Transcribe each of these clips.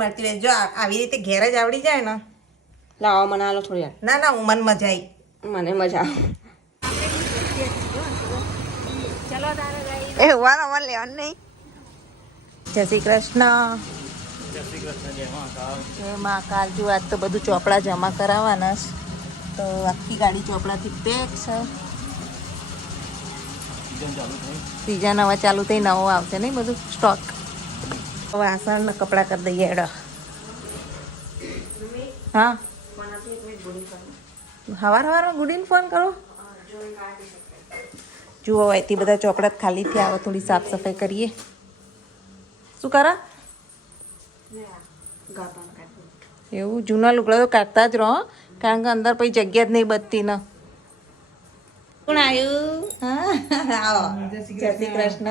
મળતી રહે. જો આવી રીતે ઘેર જ આવડી જાય ને. લાવો મને આલો થોડી વાર. ના ના, મને મજા આવી. મને મજા આવે. એ વારો મને લેવાનું નહીં. જય શ્રી કૃષ્ણ. જય મહાકાલ. જો આજ તો બધું ચોપડા જમા કરાવવાના છે. તો આખી ગાડી ચોપડાથી પેક છે. સિઝન હવે ચાલુ થઈ, નવો આવશે નહીં બધું સ્ટોક. વાસણ ને કપડાં કરી દઈએ. એડો હા, હવારમાં ગુડીને ફોન કરો. જુઓ અહીંથી બધા ચોપડા ખાલી થયા. આવે થોડી સાફ સફાઈ કરીએ. શું કરા? એવું જૂના લુગડા તો કાઢતા જ રહો, કારણ કે અંદર પછી જગ્યા જ નહીં બચતી ને. કોણ આવ્યું? હા આવો. જય શ્રી કૃષ્ણ.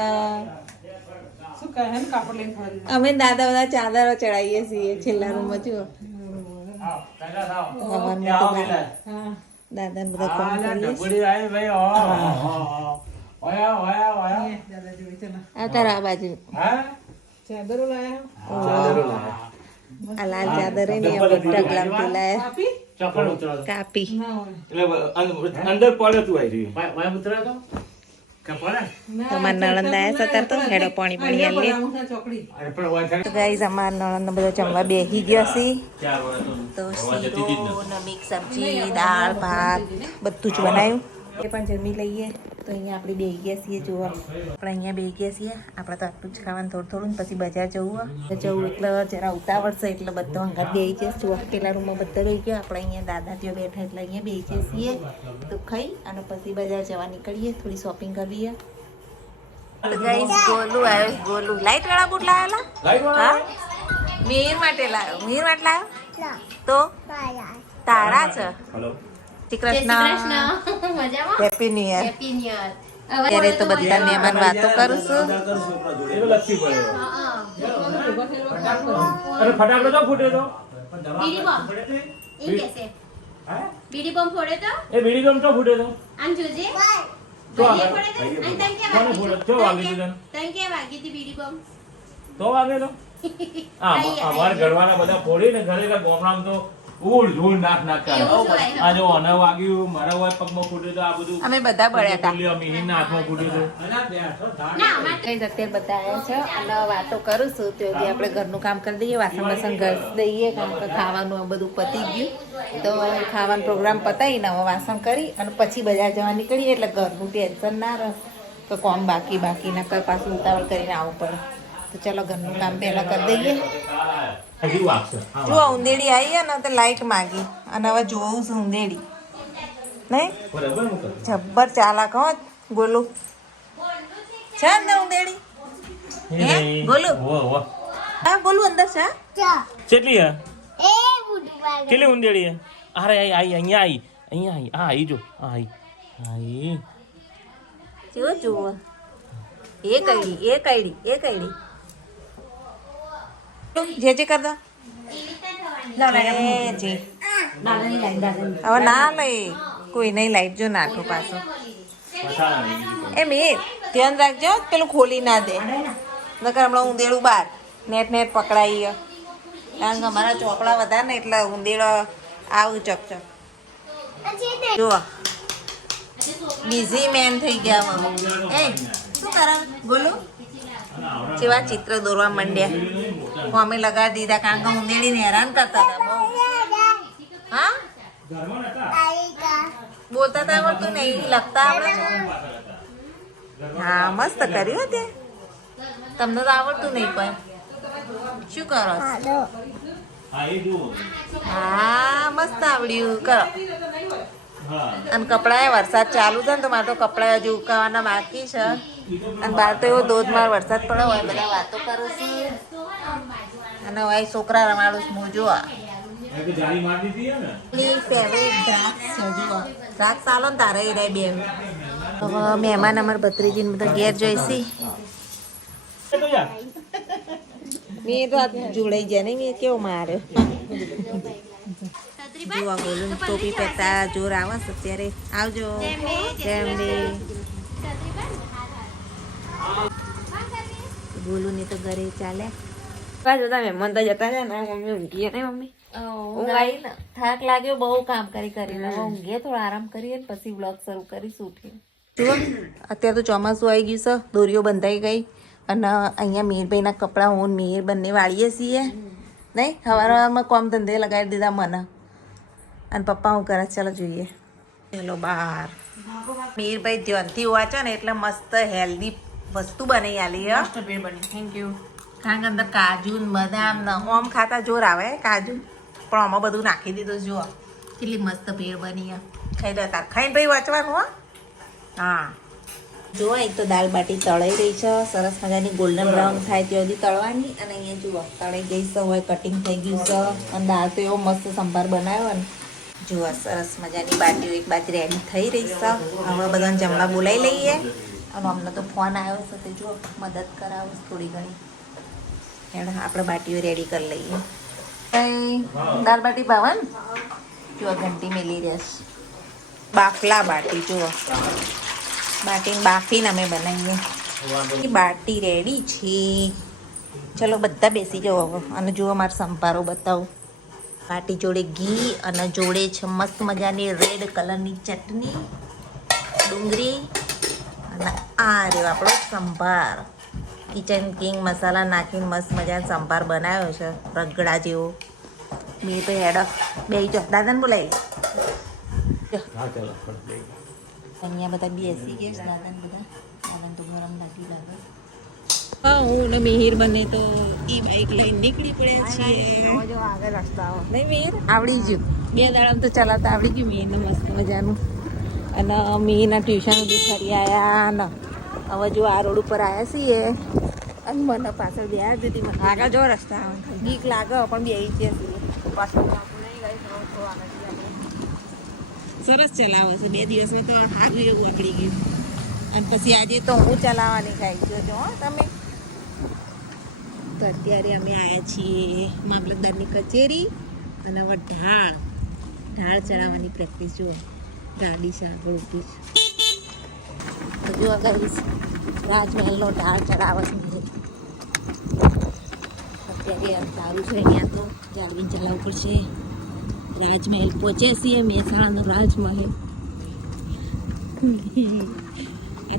અમે દાદા બધા ચાદરો ચડાવીએ છીએ છેલ્લા રૂમમાં. જુઓ દાદા ને બધા કોમ કરીએ. આ તારા આ બાજુ આ લાલ ચાદર કાપી અંદર પડે તું આવી તમારા નણંદ આયા હતા તો હેડો પાણી પાણી આવીએ. તો ગાઈઝ અમારા નણંદ બધા જમવા બેસી ગયા છે. તો શીરો ને મિક્સ સબ્જી, દાળ, ભાત બધું જ બનાવ્યું. એ પણ જમી લઈએ. તો અહીંયા આપણે બેસી ગયા છીએ. જુઓ આપણે અહીંયા બેસી ગયા છીએ. આપણે તો આટલું જ ખાવાનું થોડું થોડું. પછી બજાર જવું એટલે જરા ઉતાવળ છે એટલે બધો અંગાત બેસી જાય. જુઓ પેલા રૂમમાં બધા બેસી ગયા. આપણે અહીંયા દાદા ત્યાં બેઠા એટલે અહીંયા બેસી જઈએ છીએ. તો ખાઈ અને પછી બજાર જવા નીકળીએ. થોડી શોપિંગ કરવીએ. ગાઈસ ગોલું આવ્યો. ગોલું લાઈટ વાળા બૂટ લાવેલા. હા, મીર માટે લાવ્યો. મીર માટે લાવ્યો તો તારા છે. કૃષ્ણ. Happy new year. ત્યારે તો બધા મહેમાન વાતો કરું છું. ફટાકડો તો ફૂટે તો બીડી બોમ્બ ફોડે તો એ બીડી ગમ તો ફૂટે તો આમ જોજે તો બીડી ફોડે તો અને તને કે કોને ફોડે? તો વાગી દીધું. તને કે વાગી હતી બીડી બોમ્બ તો વાગે તો અમારા ઘરવાળા બધા ફોડી ને ઘરે ગોમડામાં તો ઉડ ધૂળ નાક નાક કરે. આ જો અન વાગ્યું મારા હોય પગમાં ફૂટ્યું તો આ બધું અમે બધા બળ્યા હતા. મિહિનના હાથમાં ફૂટ્યું ના અમાર અત્યારે બધા આવ્યા છે અને વાતો કરું છું. તો આપણે ઘરનું કામ કરી દઈએ, વાસણ વાસણ ઘસી દઈએ, કારણ કે ખાવાનું આ બધું પતી ગયું. તો ખાવાનો પ્રોગ્રામ પતાવીને હવે વાસણ કરી અને પછી બજાર જવા નીકળીએ. એટલે ઘરનું ટેન્શન ના રહે કે કોમ બાકી ના કઈ પાછું ઉતાવળ કરીને આવવું પડે. તો ચલો ઘરનું કામ પહેલા કરી દઈએ. હજી વાગશે. જો ઉંદેડી આવી ને તો લાઈટ માગી અને હવે જોવું છું ઉંદેડી નહીં. બરાબર હું કરું. જબ્બર ચાલાક હો ગોલું છે અંદર ઉંદેડી. હે ગોલું? હા ગોલું અંદર છે. કેટલી હે? કેટલી ઊંદેડી હે? અરે આઈ અહીંયા આવી આ આવી જો આઈ જુઓ જુઓ એ કઈડી જે જે કરતા હવે ના લઈ કોઈ નહીં. લાઈટ જો નાખો પાછું. એ મીર ધ્યાન રાખજો પેલું ખોલી ના દે, નકર હમણાં ઊંધેડું બહાર નેટ પકડાઈ. કારણ કે અમારા ચોપડા વધારે ને એટલે ઊંધેડો આવું ચકચક. જુઓ બિઝી મેન થઈ ગયા. એ શું કરે બોલો? જેવા ચિત્ર દોરવા માંડ્યા. અમે લગાડી દીધા કારણ કે ઊંદેડીને હેરાન કરતા હતા બહુ. હા બોલતા તો આવડતું નહીં, લખતા આવડે છે. હા મસ્ત કર્યું તે. તમને તો આવડતું નહીં પણ શું કરો? હા મસ્ત આવડ્યું. કરો. અને કપડા વરસાદ ચાલુ છે ને તો મારે તો કપડા હજુ ઉકાવાના બાકી છે. અને બહાર તો એવો ધોધમાર વરસાદ પડ્યો હોય. બધા વાતો કરું છું અને હવે છોકરા રમાડું છું. હું જોવા દ્રાક્ષ ચાલો ને તારે એ બે મહેમાન અમારા ભત્રીજી ને બધા ઘેર જોઈશી. મેં તો આ જોડાઈ જાય ને મેં કેવો માર્યો. જોવા ગોલું ટોપી પહેરતા જોર આવે છે અત્યારે. આવજો. ગોલું ને તો ઘરે ચાલે. જોતા મહેમાન તો જતા રહ્યા ને મમ્મી ઊંઘી ને મમ્મી ઊંઘ આવી ને થાક લાગ્યો બહુ કામ કરીને હવે ઊંઘીએ થોડો આરામ કરીએ ને પછી વ્લોગ શરૂ કરીશું ઉઠીને જુઓ અત્યારે તો ચોમાસું આવી ગયું છે દોરીઓ બંધાઈ ગઈ અને અહીંયા મીરભાઈના કપડાં હું મીર બંને વાળીએ છીએ નહીં સવારમાં કોમ ધંધે લગાવી દીધા મને અને પપ્પા હું કરે ચાલો જોઈએ ચલો બહાર મીરભાઈ ધ્યાનથી વાંચે ને એટલે મસ્ત હેલ્ધી વસ્તુ બનાવી આલી હે થેન્ક યુ કારણ કે અંદર કાજુ ને બદામ ને ઓમ ખાતા જોર આવે કાજુ પણ આમાં બધું નાખી દીધું જુઓ કેટલી મસ્ત ભેળ બની હે ખાઈ લે તાર ખાઈને ભાઈ વાંચવાનું હો હા જુઓ એક તો દાલ બાટી તળાઈ રહી છે સરસ મજાની ગોલ્ડન બ્રાઉન થાય ત્યાં સુધી તળવાની અને અહીંયા જુઓ તળાઈ ગઈ છે હવે કટિંગ થઈ ગયું છે અને દાળ તો એવો મસ્ત સંભાર બનાવ્યો ને જુઓ સરસ મજાની બાટીઓ એક બાજુ રેડી થઈ રહી છે હવે બધાને જમવા બોલાવી લઈએ અને અમને તો ફોન આવ્યો છે તે જુઓ મદદ કરાવો થોડી ઘણી એણે આપણે બાટીઓ રેડી કરી લઈએ દાળ બાટી ભાવે ને જુઓ ઘંટી મેલી રહેશે બાફલા બાટી જુઓ બાટીને બાફીને અમે બનાવીએ બાટી રેડી છે ચલો બધા બેસી જાઓ હવે અને જુઓ મારો સંભારો બતાવું બાટી જોડે ઘી અને જોડે છે મસ્ત મજાની રેડ કલરની ચટણી ડુંગળી અને આ રહ્યો આપણો સંભાર કિચન કિંગ મસાલા નાખીને મસ્ત મજાનો સંભાર બનાવ્યો છે રગડા જેવો મીર ભાઈ હેડો બે જો દાદાને બોલાવી અહીંયા બધા બેસી ગયા દાદાને બધા દાદાને તો ગરમ લાગી લાગે હા હું ને મિહિર બને તો એ બાઈક લઈને નીકળી પડ્યા છીએ આગળ રસ્તા નહીં મિહિર આવડી ગયું બે દાડા તો ચલાવતા આવડી ગયું મિહિરને મસ્ત મજાનું અને મિહિરના ટ્યુશન સુધી ફરી આવ્યા ને હવે જો આ રોડ ઉપર આવ્યા છીએ અને મને પાછળ બે દીધી મને આગળ જો રસ્તા આવે બીક લાગે પણ બે છીએ પાછળ નહીં ગઈ થોડું આગળ સરસ ચલાવે છે 2 દિવસમાં તો હારું એવું આકડી ગયું અને પછી આજે તો હું ચલાવવાની ખાઈ જોજો હો તમે તો અત્યારે અમે આવ્યા છીએ મામલતદારની કચેરી અને હવે ઢાળ ચડાવવાની પ્રેક્ટિસ જુઓ ગાડી છે આગળ ઊભી છે તો જુઓ ગાઈસ રાજમહેલનો ઢાળ ચડાવે છે અત્યારે સારું છે અહીંયા તો જાળવીને ચલાવવું પડશે રાજમહેલ પહોંચે છીએ મહેસાણાનો રાજમહેલ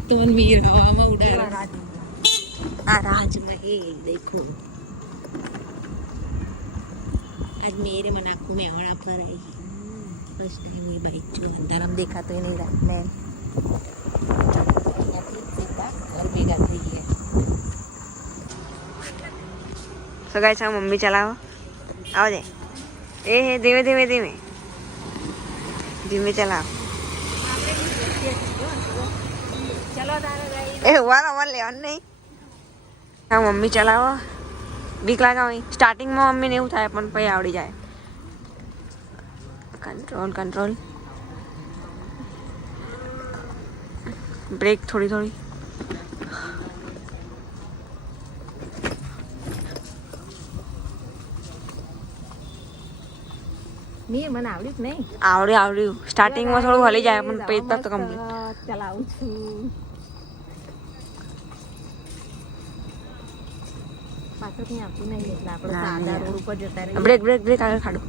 તો મીર હવામાં ઉડાડે આ રાજમહેલ દેખો આજ મેરે મને આખું મેવાડા ફરાઈ ફર્સ્ટ ટાઈમ એ બાઈક જો અંધારામાં દેખાતો નહીં રાજમહેલ અહીંયાથી સીધા ઘર ભેગા થઈ ગયા તો ગાઈસ આ મમ્મી ચલાવો આવો દે એ હે ધીમે ધીમે ધીમે ધીમે ચલાવ એ વારા વાર લેવાનું નહીં હા મમ્મી ચલાવો બીક લાગે સ્ટાર્ટિંગમાં મમ્મીને એવું થાય પણ પછી આવડી જાય કંટ્રોલ બ્રેક થોડી મીર મને આવડ્યું જ નહીં આવડ્યું સ્ટાર્ટિંગમાં થોડું હલી જાય પણ પછી તો કમ્પ્લીટ ચલાવું છું પાછળથી આપવું નહીં એટલે આપણે સાદા રોડ ઉપર જતા રહીએ બ્રેક આગળ ખાડો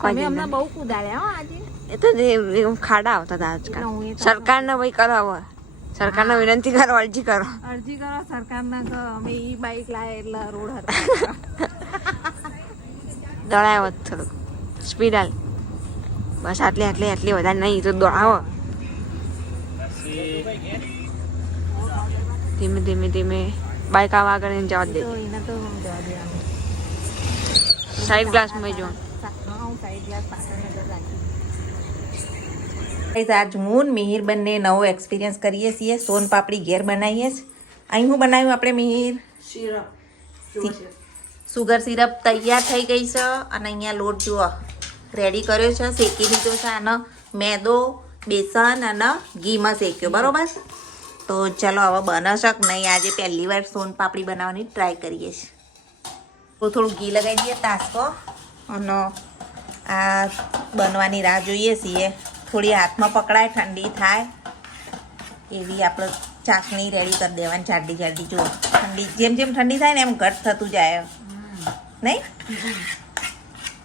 તમે અમને બહુ કુદાડ્યા હો આજે એ તો ખાડા આવતા હતા આજકાલ સરકારને ભાઈ કરાવો સરકારને વિનંતી કરો અરજી કરો સરકારના કે અમે ઈ બાઈક લાયા એટલે રોડ હતા દોડાવો થોડુંક સ્પીડ હાલ બસ આટલી વધારે નહીં તો દોડાવો ધીમે બાઈક આવા આગળ જવા દે તો એને તો જવા દેવાનું સાઈડ ગ્લાસમાં જો આજ હું મિહિર બંને નવો એક્સપિરિયન્સ કરીએ છીએ સોન પાપડી ઘેર બનાવીએ છીએ અહીં હું બનાવ્યું આપણે મિહિર સુગર સિરપ તૈયાર થઈ ગઈ છે અને અહીંયા લોટ જુઓ રેડી કર્યો છે શેકી દીધો છે અને મેદો બેસન અને ઘીમાં શેક્યો બરોબર તો ચલો હવે બનશે કે નહીં આજે પહેલી વાર સોન પાપડી બનાવવાની ટ્રાય કરીએ છીએ થોડું ઘી લગાવી દઈએ તાસકો અને આ બનવાની રાહ જોઈએ છીએ થોડી હાથમાં પકડાય ઠંડી થાય એવી આપણે ચાસણી રેડી કરી દેવાની જાડી જાડી. જુઓ ઠંડી જેમ જેમ ઠંડી થાય ને એમ ઘટ થતું જાય નહીં.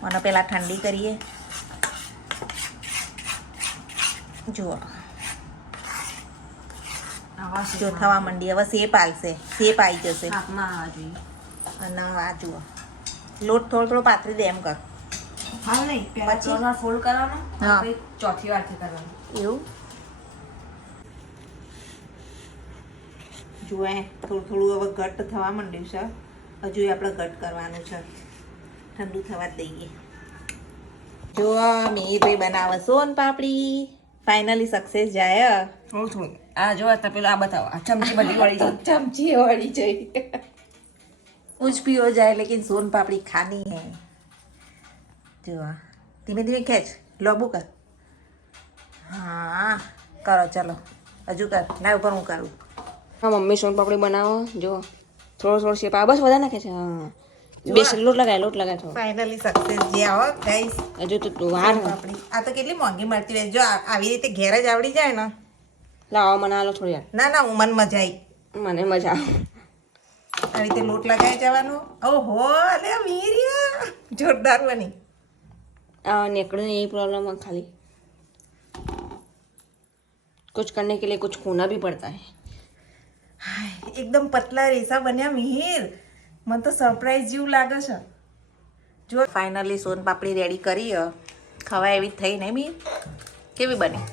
મને પહેલાં ઠંડી કરીએ. જુઓ જો થવા માંડી. હવે શેપ આવશે, શેપ આવી જશે. અને આ જુઓ લોટ થોડો થોડો પાથરી દે એમ કર. પછી ફોલ્ડ કરવાનો. હા. પછી ચોથી વારથી કરવાનું. એવું જુએ થોડું થોડું હવે ઘટ થવા માંડ્યું છે. હજુ આપણે ઘટ કરવાનું છે. ઠંડુ થવા જ દઈએ. જો મીરભાઈ બનાવે સોન પાપડી. ફાઇનલી સક્સેસ જાય. થોડું થોડું આ જો પેલું આ બતાવો. આ ચમચી બધી વળી જાય. चमची वाली चाहिए. कुछ भी हो जाए लेकिन सोन पापड़ी खानी है. जो धीमे धीमे खेच लोबू कर. हाँ करो चलो हजू कर ना ऊपर હું કરું. હા મમ્મી સોન પાપડી બનાવો. જો થોડો થોડો શેપ આ બસ વધારે નાખે છે. હા બેસન લોટ લગાય થોડો. ફાઇનલી સક્સેસ જે આવો ગાઈસ. હજુ તો વાર પાપડી આ તો કેટલી મોંઘી મળતી હોય. જો આવી રીતે ઘેર જ આવડી જાય ને. લાવો મને આલો થોડી વાર. ના ના મને મજા આવી. મને મજા આવે. આવી રીતે લોટ લગાવી જવાનો. ઓહો અલે મીરિયા જોરદાર બની. नेकड़े में यही प्रॉब्लम है खाली. कुछ करने के लिए कुछ खोना भी पड़ता है. એકદમ પતલા રેસા બન્યા મિહિર. મને તો સરપ્રાઈઝ જેવું લાગે છે. જો ફાઇનલી સોન પાપડી રેડી કરી. ખવાય એવી થઈ નહીં મિહિર? કેવી બની?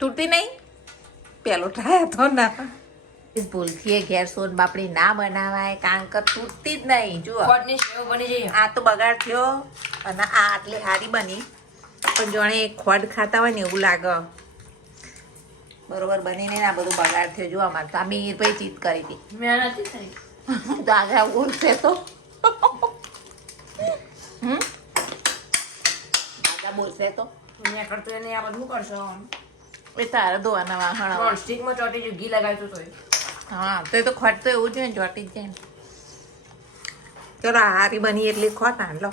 તૂટી નહીં? પેલો ટ્રાય હતો ના. ભૂલથી ઘેર સોન પાપડી ના બનાવાય કારણ કે તૂટતી જ નહીં. જુઓ ખોટની સેવ બની જઈએ. આ તો બગાડ થયો અને આ આટલી સારી બની. પણ જાણે ખોડ ખાતા હોય ને એવું લાગે. બરોબર બનીને આ બધું બગાડ થયો. જો અમારે તો આ મીરભાઈ ચીત કરી હતી. મેં નથી થઈ. તો આગળ બોલશે તો આગળ બોલશે તો મેં કરતો એને આ બધું કરશો. એ તારે ધોવાના વાહણ. નોનસ્ટિકમાં ચોટી જો ઘી લગાવ્યું તો હા તો એ તો ખોટ તો એવું જ હોય ને ચોટી જ જાય ને. ચલો હારી બની એટલી ખોટ આણ લો.